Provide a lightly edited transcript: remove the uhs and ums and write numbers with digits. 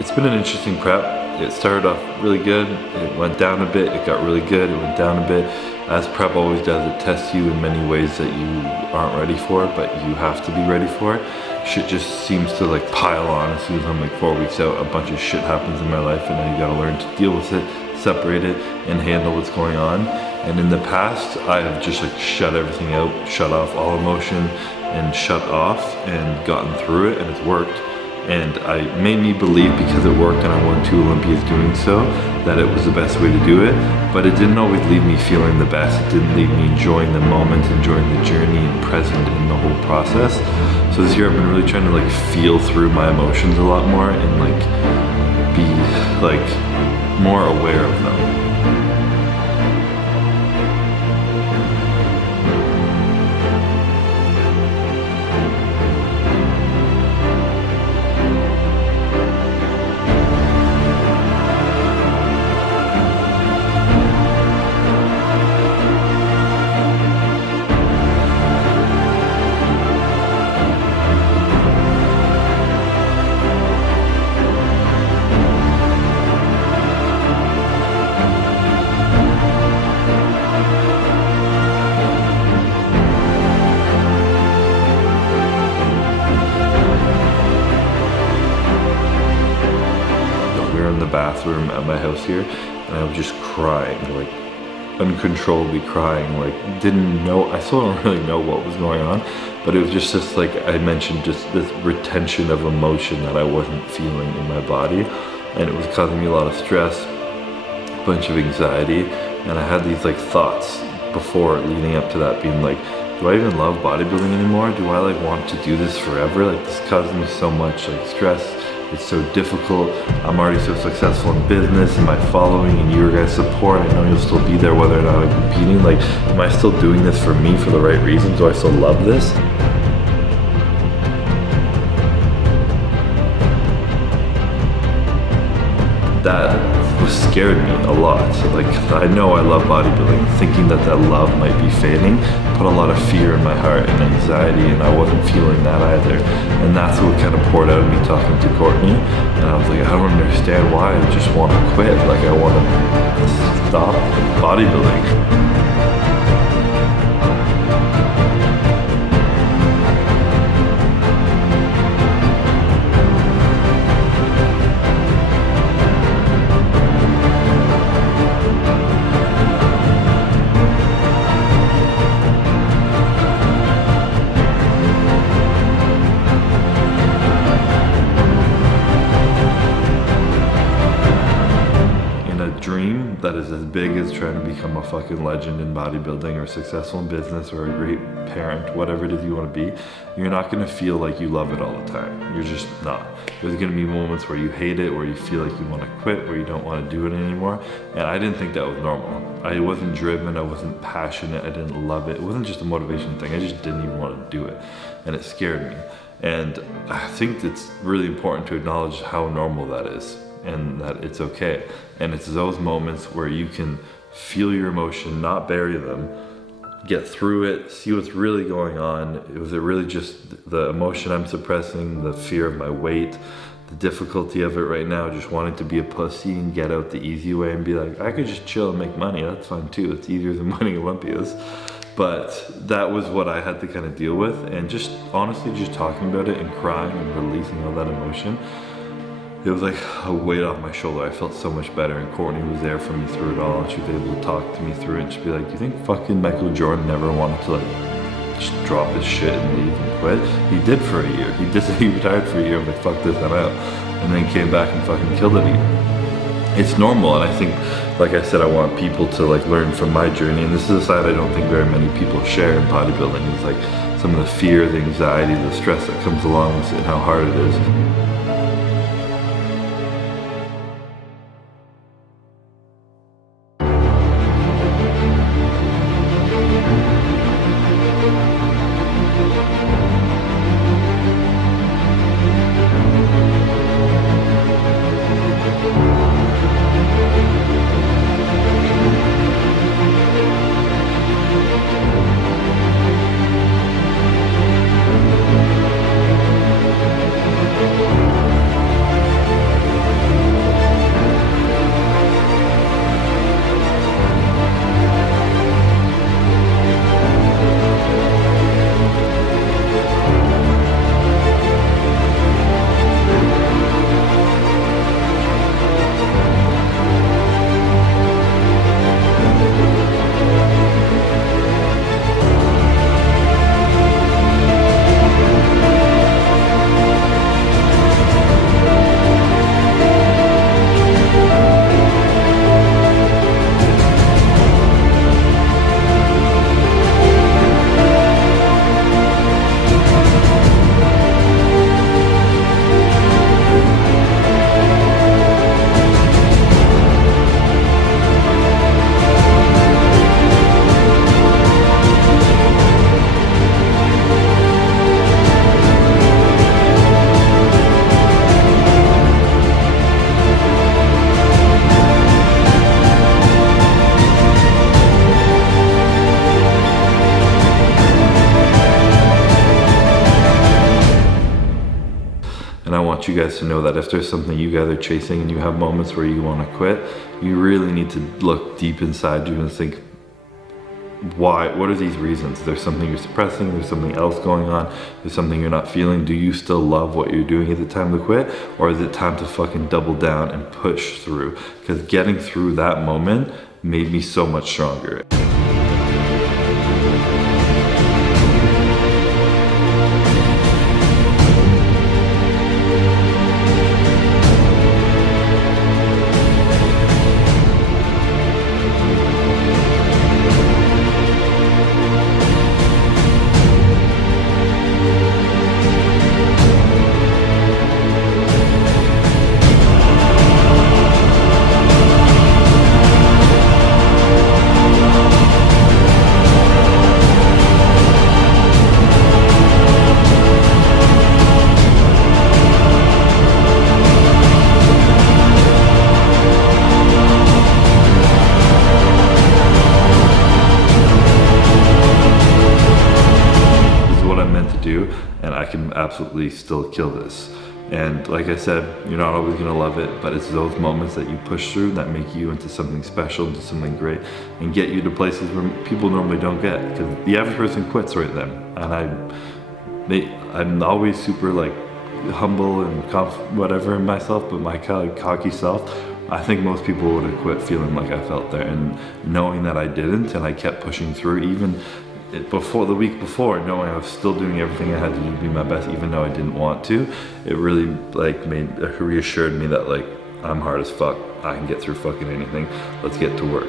it's been an interesting prep. It started off really good, it went down a bit, it got really good, it went down a bit. As prep always does, it tests you in many ways that you aren't ready for, but you have to be ready for it. Shit just seems to like pile on as soon as I'm like 4 weeks out. A bunch of shit happens in my life and then you gotta learn to deal with it, separate it, and handle what's going on. And in the past, I have just like shut everything out, shut off all emotion, and shut off and gotten through it, and it's worked. And it made me believe, because it worked and I won 2 Olympias doing so, that it was the best way to do it. But it didn't always leave me feeling the best. It didn't leave me enjoying the moment, enjoying the journey, and present in the whole process. So this year I've been really trying to like feel through my emotions a lot more and like be like more aware of them. In the bathroom at my house here, and I was just crying, like uncontrollably crying, like I still don't really know what was going on, but it was just this, like I mentioned, just this retention of emotion that I wasn't feeling in my body, and it was causing me a lot of stress, a bunch of anxiety, and I had these like thoughts before leading up to that being like, do I even love bodybuilding anymore? Do I like want to do this forever? Like this causes me so much like stress. It's so difficult. I'm already so successful in business and my following and your guys' support. I know you'll still be there whether or not I'm competing. Like, am I still doing this for me for the right reasons? Do I still love this? That scared me a lot. Like, I know I love bodybuilding. Thinking that love might be fading put a lot of fear in my heart and anxiety, and I wasn't feeling that either. And that's what kind of poured out of me talking to Courtney. And I was like, I don't understand why. I just want to quit. Like, I want to stop bodybuilding. Dream that is as big as trying to become a fucking legend in bodybuilding or successful in business or a great parent, whatever it is you want to be, you're not going to feel like you love it all the time. You're just not. There's going to be moments where you hate it, where you feel like you want to quit, where you don't want to do it anymore. And I didn't think that was normal. I wasn't driven, I wasn't passionate, I didn't love it. It wasn't just a motivation thing, I just didn't even want to do it. And it scared me. And I think it's really important to acknowledge how normal that is, and that it's okay. And it's those moments where you can feel your emotion, not bury them, get through it, see what's really going on. Was it really just the emotion I'm suppressing, the fear of my weight, the difficulty of it right now, just wanting to be a pussy and get out the easy way and be like, I could just chill and make money, that's fine too, it's easier than winning Olympias. But that was what I had to kind of deal with, and just honestly just talking about it and crying and releasing all that emotion, it was like a weight off my shoulder. I felt so much better, and Courtney was there for me through it all, and she was able to talk to me through it and just be like, do you think fucking Michael Jordan never wanted to like just drop his shit and leave and quit? He did for a year. He retired for a year. I'm like, fuck this, I'm out. And then came back and fucking killed it again. It's normal, and I think, like I said, I want people to like learn from my journey, and this is a side I don't think very many people share in bodybuilding. It's like some of the fear, the anxiety, the stress that comes along with it, and how hard it is. And I want you guys to know that if there's something you guys are chasing and you have moments where you want to quit, you really need to look deep inside you and think, why? What are these reasons? There's something you're suppressing, there's something else going on, there's something you're not feeling. Do you still love what you're doing? Is it time to quit? Or is it time to fucking double down and push through? Because getting through that moment made me so much stronger. Do, and I can absolutely still kill this. And like I said, you're not always gonna love it, but it's those moments that you push through that make you into something special, into something great, and get you to places where people normally don't get, because the average person quits right then. And I'm always super like humble and whatever in myself, but my cocky self, I think most people would have quit feeling like I felt there, and knowing that I didn't, and I kept pushing through, even before the week before, knowing I was still doing everything I had to do to be my best, even though I didn't want to, it really like reassured me that like, I'm hard as fuck, I can get through fucking anything, let's get to work.